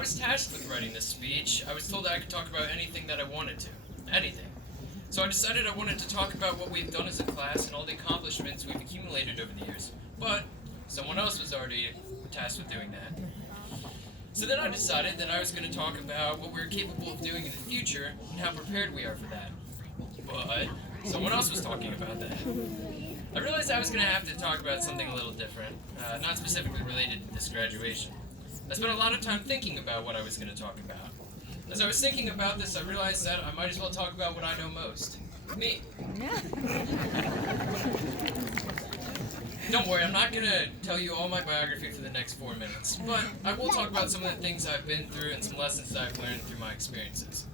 was tasked with writing this speech, I was told that I could talk about anything that I wanted to. Anything. So I decided I wanted to talk about what we've done as a class and all the accomplishments we've accumulated over the years. But someone else was already tasked with doing that. So then I decided that I was going to talk about what we're capable of doing in the future and how prepared we are for that. But someone else was talking about that. I realized I was going to have to talk about something a little different, not specifically related to this graduation. I spent a lot of time thinking about what I was going to talk about. As I was thinking about this, I realized that I might as well talk about what I know most. Me. Don't worry, I'm not going to tell you all my biography for the next 4 minutes, but I will talk about some of the things I've been through and some lessons that I've learned through my experiences.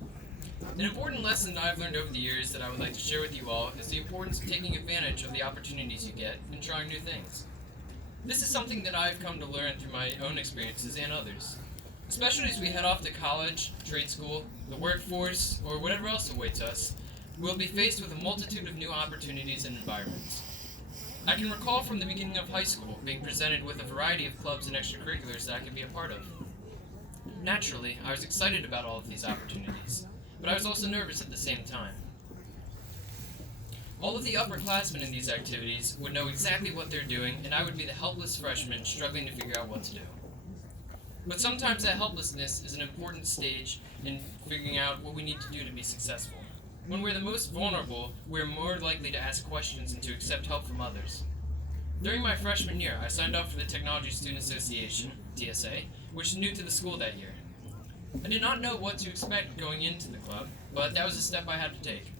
An important lesson that I've learned over the years that I would like to share with you all is the importance of taking advantage of the opportunities you get and trying new things. This is something that I've come to learn through my own experiences and others. Especially as we head off to college, trade school, the workforce, or whatever else awaits us, we'll be faced with a multitude of new opportunities and environments. I can recall from the beginning of high school being presented with a variety of clubs and extracurriculars that I could be a part of. Naturally, I was excited about all of these opportunities, but I was also nervous at the same time. All of the upperclassmen in these activities would know exactly what they're doing, and I would be the helpless freshman struggling to figure out what to do. But sometimes that helplessness is an important stage in figuring out what we need to do to be successful. When we're the most vulnerable, we're more likely to ask questions and to accept help from others. During my freshman year, I signed up for the Technology Student Association, TSA, which is new to the school that year. I did not know what to expect going into the club, but that was a step I had to take.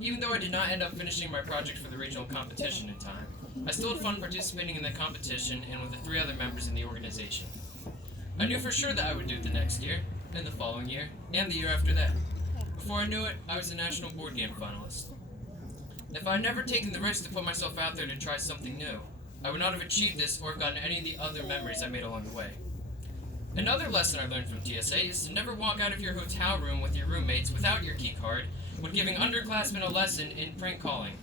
Even though I did not end up finishing my project for the regional competition in time, I still had fun participating in the competition and with the 3 other members in the organization. I knew for sure that I would do it the next year, and the following year, and the year after that. Before I knew it, I was a national board game finalist. If I had never taken the risk to put myself out there to try something new, I would not have achieved this or have gotten any of the other memories I made along the way. Another lesson I learned from TSA is to never walk out of your hotel room with your roommates without your key card when giving underclassmen a lesson in prank calling.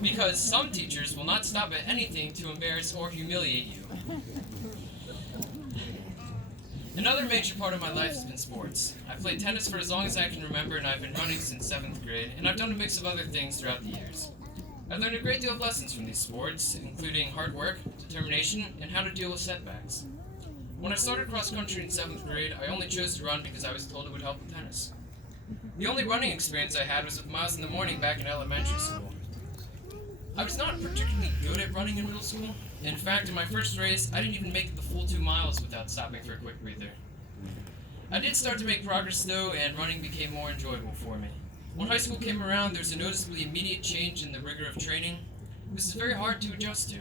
Because some teachers will not stop at anything to embarrass or humiliate you. Another major part of my life has been sports. I've played tennis for as long as I can remember, and I've been running since 7th grade, and I've done a mix of other things throughout the years. I've learned a great deal of lessons from these sports, including hard work, determination, and how to deal with setbacks. When I started cross country in 7th grade, I only chose to run because I was told it would help with tennis. The only running experience I had was with miles in the morning back in elementary school. I was not particularly good at running in middle school. In fact, in my first race, I didn't even make it the full 2 miles without stopping for a quick breather. I did start to make progress though, and running became more enjoyable for me. When high school came around, there was a noticeably immediate change in the rigor of training. This is very hard to adjust to,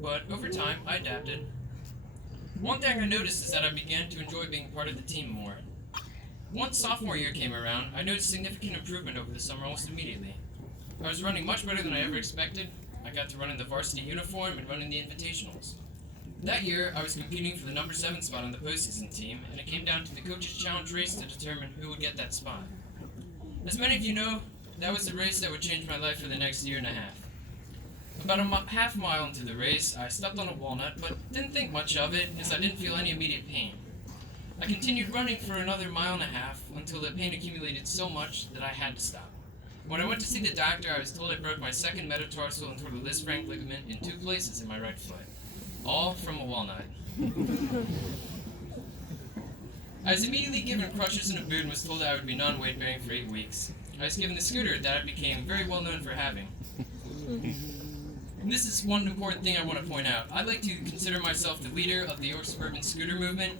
but over time, I adapted. One thing I noticed is that I began to enjoy being part of the team more. Once sophomore year came around, I noticed significant improvement over the summer almost immediately. I was running much better than I ever expected. I got to run in the varsity uniform and run in the invitationals. That year, I was competing for the number 7 spot on the postseason team, and it came down to the coach's challenge race to determine who would get that spot. As many of you know, that was the race that would change my life for the next year and a half. About a half mile into the race, I stepped on a walnut, but didn't think much of it, as I didn't feel any immediate pain. I continued running for another mile and a half until the pain accumulated so much that I had to stop. When I went to see the doctor, I was told I broke my 2nd metatarsal and tore the Lisfranc ligament in 2 places in my right foot, all from a walnut. I was immediately given crutches and a boot and was told that I would be non-weight bearing for 8 weeks. I was given the scooter that I became very well known for having. And this is one important thing I want to point out. I like to consider myself the leader of the York Suburban Scooter Movement.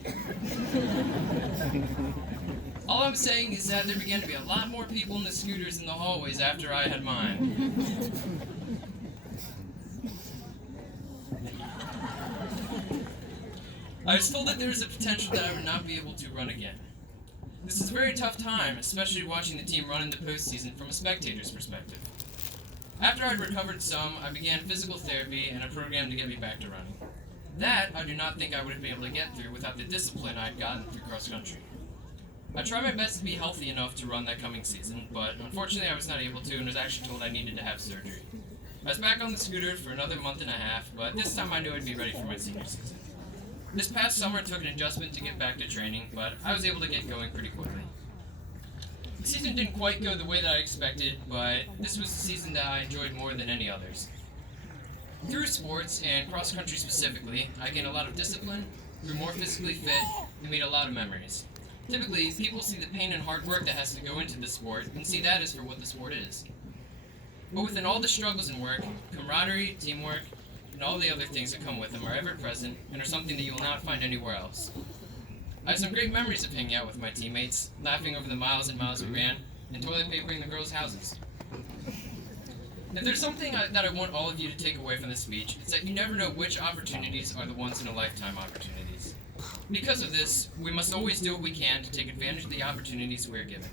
All I'm saying is that there began to be a lot more people in the scooters in the hallways after I had mine. I was told that there was a potential that I would not be able to run again. This is a very tough time, especially watching the team run in the postseason from a spectator's perspective. After I'd recovered some, I began physical therapy and a program to get me back to running. That I do not think I would have been able to get through without the discipline I'd gotten through cross country. I tried my best to be healthy enough to run that coming season, but unfortunately I was not able to and was actually told I needed to have surgery. I was back on the scooter for another month and a half, but this time I knew I'd be ready for my senior season. This past summer took an adjustment to get back to training, but I was able to get going pretty quickly. The season didn't quite go the way that I expected, but this was the season that I enjoyed more than any others. Through sports, and cross-country specifically, I gained a lot of discipline, grew more physically fit, and made a lot of memories. Typically, people see the pain and hard work that has to go into the sport and see that as for what the sport is. But within all the struggles in work, camaraderie, teamwork, and all the other things that come with them are ever present and are something that you will not find anywhere else. I have some great memories of hanging out with my teammates, laughing over the miles and miles we ran, and toilet papering the girls' houses. If there's something that I want all of you to take away from this speech, it's that you never know which opportunities are the once-in-a-lifetime opportunities. Because of this, we must always do what we can to take advantage of the opportunities we are given.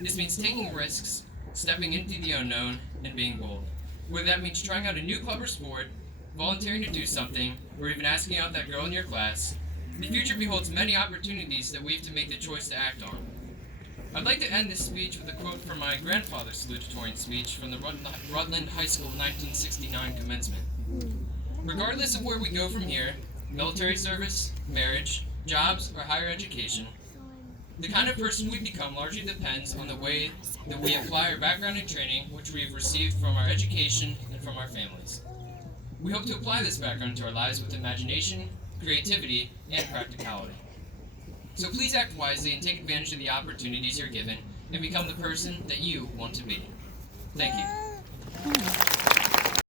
This means taking risks, stepping into the unknown, and being bold. Whether that means trying out a new club or sport, volunteering to do something, or even asking out that girl in your class, the future beholds many opportunities that we have to make the choice to act on. I'd like to end this speech with a quote from my grandfather's salutatorian speech from the Rutland High School 1969 commencement. Regardless of where we go from here, military service, marriage, jobs, or higher education, the kind of person we become largely depends on the way that we apply our background and training which we have received from our education and from our families. We hope to apply this background to our lives with imagination, creativity, and practicality. So please act wisely and take advantage of the opportunities you're given and become the person that you want to be. Thank you.